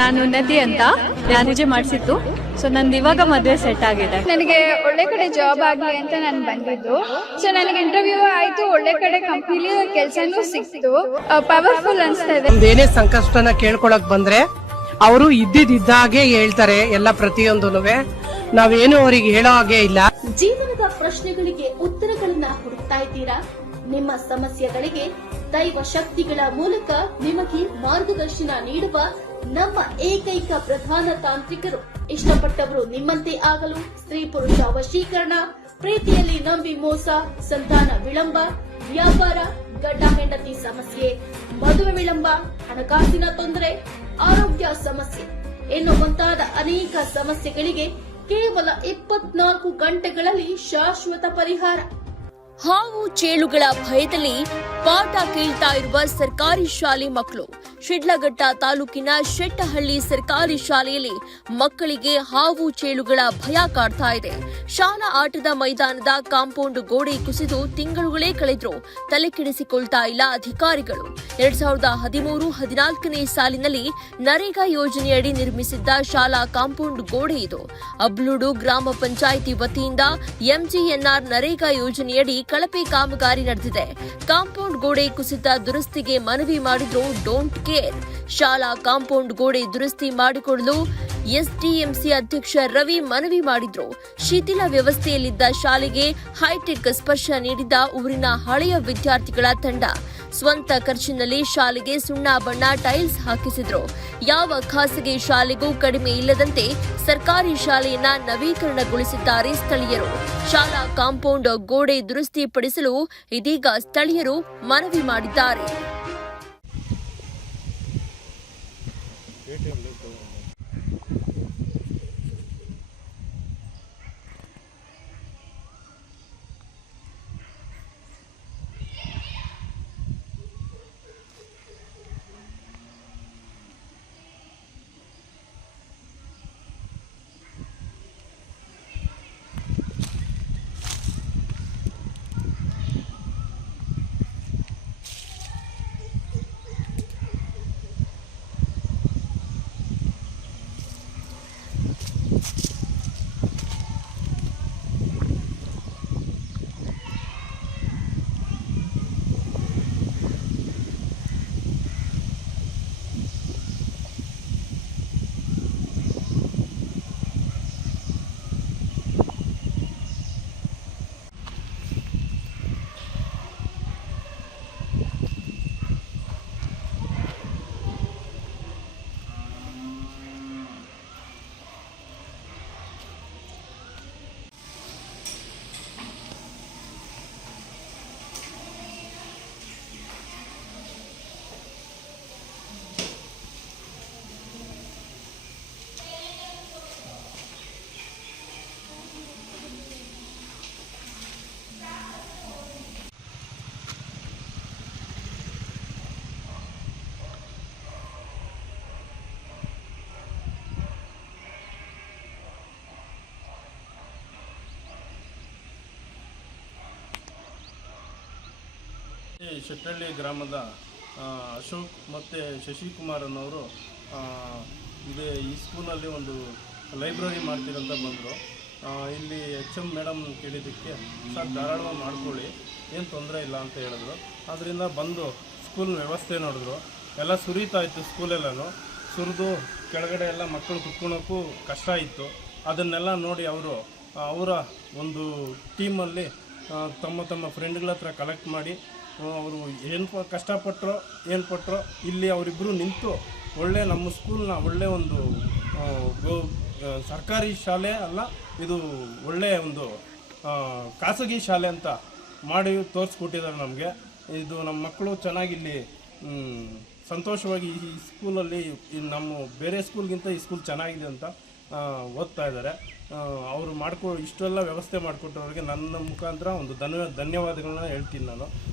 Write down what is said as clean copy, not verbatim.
ನಾನು ಉನ್ನತಿ ಅಂತ ಪೂಜೆ ಮಾಡಿಸಿತ್ತು. ಸೊ ನಂದು ಇವಾಗ ಮದುವೆ ಸೆಟ್ ಆಗಿದೆ. ನನಗೆ ಒಳ್ಳೆ ಕಡೆ ಜಾಬ್ ಆಗಲಿ ಅಂತ ನಾನು ಬಂದಿದ್ದು. ಸೊ ನನಗೆ ಇಂಟರ್ವ್ಯೂ ಆಯ್ತು, ಒಳ್ಳೆ ಕಡೆ ಕಂಪ್ನಿಲಿ ಕೆಲಸನೂ ಸಿಕ್ತು. ಪವರ್ಫುಲ್ ಅನ್ಸ್ತಾ ಇದೆ. ಏನೇ ಸಂಕಷ್ಟನ ಕೇಳ್ಕೊಳಕ್ ಬಂದ್ರೆ ಅವರು ಇದ್ದಿದ್ದಾಗೆ ಹೇಳ್ತಾರೆ ಎಲ್ಲ ಪ್ರತಿಯೊಂದೂನುವೆ. ನಾವೇನು ಅವರಿಗೆ ಹೇಳೋ ಹಾಗೆ ಇಲ್ಲ. ಜೀವನದ ಪ್ರಶ್ನೆಗಳಿಗೆ ಉತ್ತರಗಳನ್ನ ಹುಡುಕ್ತಾ ಇದ್ದೀರಾ? ನಿಮ್ಮ ಸಮಸ್ಯೆಗಳಿಗೆ ದೈವ ಶಕ್ತಿಗಳ ಮೂಲಕ ನಿಮಗೆ ಮಾರ್ಗದರ್ಶನ ನೀಡುವ ನಮ್ಮ ಏಕೈಕ ಪ್ರಧಾನ ತಾಂತ್ರಿಕರು. ಇಷ್ಟಪಟ್ಟವರು ನಿಮ್ಮಂತೆ ಆಗಲು ಸ್ತ್ರೀ ಪುರುಷ ವಶೀಕರಣ, ಪ್ರೀತಿಯಲ್ಲಿ ನಂಬಿ ಮೋಸ, ಸಂತಾನ ವಿಳಂಬ, ವ್ಯಾಪಾರ, ಗಂಡ ಹೆಂಡತಿ ಸಮಸ್ಯೆ, ಮದುವೆ ವಿಳಂಬ, ಹಣಕಾಸಿನ ತೊಂದರೆ, ಆರೋಗ್ಯ ಸಮಸ್ಯೆ ಇನ್ನು ಮುಂತಾದ ಅನೇಕ ಸಮಸ್ಯೆಗಳಿಗೆ ಕೇವಲ 24 ಗಂಟೆಗಳಲ್ಲಿ ಶಾಶ್ವತ ಪರಿಹಾರ. ಹಾವು ಚೇಳುಗಳ ಭಯದಲ್ಲಿ ಪಾಠ ಕೇಳ್ತಾ ಇರುವ ಸರ್ಕಾರಿ ಶಾಲೆ ಮಕ್ಕಳು. ಶಿಡ್ಲಘಟ್ಟ ತಾಲೂಕಿನ ಶೆಟ್ಟಹಳ್ಳಿ ಸರ್ಕಾರಿ ಶಾಲೆಯಲ್ಲಿ ಮಕ್ಕಳಿಗೆ ಹಾವು ಚೇಳುಗಳ ಭಯ ಕಾಡ್ತಾ ಇದೆ. ಶಾಲಾ ಆಟದ ಮೈದಾನದ ಕಾಂಪೌಂಡ್ ಗೋಡೆ ಕುಸಿದು ತಿಂಗಳುಗಳೇ ಕಳೆದ್ರು ತಲೆಕೆಡಿಸಿಕೊಳ್ತಾ ಇಲ್ಲ ಅಧಿಕಾರಿಗಳು. 2013-14ನೇ ಸಾಲಿನಲ್ಲಿ ನರೇಗಾ ಯೋಜನೆಯಡಿ ನಿರ್ಮಿಸಿದ್ದ ಶಾಲಾ ಕಾಂಪೌಂಡ್ ಗೋಡೆ ಇದು. ಅಬ್ಲೂಡು ಗ್ರಾಮ ಪಂಚಾಯಿತಿ ವತಿಯಿಂದ ಎಂಜಿಎನ್ಆರ್ ನರೇಗಾ ಯೋಜನೆಯಡಿ ಕಳಪೆ ಕಾಮಗಾರಿ ನಡೆದಿದೆ. ಕಾಂಪೌಂಡ್ ಗೋಡೆ ಕುಸಿತ ದುರಸ್ತಿಗೆ ಮನವಿ ಮಾಡಿದ್ರು ಡೋಂಟ್ ಕೇರ್. ಶಾಲಾ ಕಾಂಪೌಂಡ್ ಗೋಡೆ ದುರಸ್ತಿ ಮಾಡಿಕೊಡಲು ಎಸ್ಡಿಎಂಸಿ ಅಧ್ಯಕ್ಷ ರವಿ ಮನವಿ ಮಾಡಿದ್ರು. ಶಿಥಿಲ ವ್ಯವಸ್ಥೆಯಲ್ಲಿದ್ದ ಶಾಲೆಗೆ ಹೈಟೆಕ್ ಸ್ಪರ್ಶ ನೀಡಿದ ಊರಿನ ಹಳೆಯ ವಿದ್ಯಾರ್ಥಿಗಳ ತಂಡ. ಸ್ವಂತ ಖರ್ಚಿನಲ್ಲಿ ಶಾಲೆಗೆ ಸುಣ್ಣ ಬಣ್ಣ ಟೈಲ್ಸ್ ಹಾಕಿಸಿದ್ರು. ಯಾವ ಖಾಸಗಿ ಶಾಲೆಗೂ ಕಡಿಮೆ ಇಲ್ಲದಂತೆ ಸರ್ಕಾರಿ ಶಾಲೆಯನ್ನ ನವೀಕರಣಗೊಳಿಸಿದ್ದಾರೆ ಸ್ಥಳೀಯರು. ಶಾಲಾ ಕಾಂಪೌಂಡ್ ಗೋಡೆ ದುರಸ್ತಿಪಡಿಸಲು ಇದೀಗ ಸ್ಥಳೀಯರು ಮನವಿ ಮಾಡಿದ್ದಾರೆ. ಶೆಟ್ಟಹಳ್ಳಿ ಗ್ರಾಮದ ಅಶೋಕ್ ಮತ್ತು ಶಶಿಕುಮಾರ್ ಅನ್ನೋರು ಈ ಸ್ಕೂಲಲ್ಲಿ ಒಂದು ಲೈಬ್ರರಿ ಮಾಡ್ತೀರಂತ ಬಂದರು. ಇಲ್ಲಿ HM ಮೇಡಮ್ ಕೇಳಿದ್ದಕ್ಕೆ ಸರ್ ಧಾರಾಳವಾಗಿ ಮಾಡ್ಕೊಳ್ಳಿ, ಏನು ತೊಂದರೆ ಇಲ್ಲ ಅಂತ ಹೇಳಿದ್ರು. ಅದರಿಂದ ಬಂದು ಸ್ಕೂಲ್ ವ್ಯವಸ್ಥೆ ನೋಡಿದ್ರು. ಎಲ್ಲ ಸುರಿತಾ ಇತ್ತು, ಸ್ಕೂಲೆಲ್ಲನೂ ಸುರಿದು ಕೆಳಗಡೆ ಎಲ್ಲ ಮಕ್ಕಳು ಕುತ್ಕೊಳ್ಳೋಕ್ಕೂ ಕಷ್ಟ ಇತ್ತು. ಅದನ್ನೆಲ್ಲ ನೋಡಿ ಅವರ ಒಂದು ಟೀಮಲ್ಲಿ ತಮ್ಮ ಫ್ರೆಂಡ್ಗಳ ಹತ್ರ ಕಲೆಕ್ಟ್ ಮಾಡಿ ಅವರು ಏನು ಕಷ್ಟಪಟ್ಟರೋ ಏನು ಪಟ್ಟರೋ ಇಲ್ಲಿ ಅವರಿಬ್ಬರು ನಿಂತು ಒಳ್ಳೆ ನಮ್ಮ ಸ್ಕೂಲ್ನ ಒಳ್ಳೆ ಒಂದು ಸರ್ಕಾರಿ ಶಾಲೆ ಅಲ್ಲ, ಇದು ಒಳ್ಳೆಯ ಒಂದು ಖಾಸಗಿ ಶಾಲೆ ಅಂತ ಮಾಡಿ ತೋರಿಸ್ಕೊಟ್ಟಿದ್ದಾರೆ ನಮಗೆ. ಇದು ನಮ್ಮ ಮಕ್ಕಳು ಚೆನ್ನಾಗಿ ಇಲ್ಲಿ ಸಂತೋಷವಾಗಿ ಈ ಸ್ಕೂಲಲ್ಲಿ ನಮ್ಮ ಬೇರೆ ಸ್ಕೂಲ್ಗಿಂತ ಈ ಸ್ಕೂಲ್ ಚೆನ್ನಾಗಿದೆ ಅಂತ ಓದ್ತಾ ಇದ್ದಾರೆ. ಅವರು ಇಷ್ಟೆಲ್ಲ ವ್ಯವಸ್ಥೆ ಮಾಡಿಕೊಟ್ಟವ್ರಿಗೆ ನನ್ನ ಮುಖಾಂತರ ಒಂದು ಧನ್ಯವಾದಗಳನ್ನ ಹೇಳ್ತೀನಿ ನಾನು.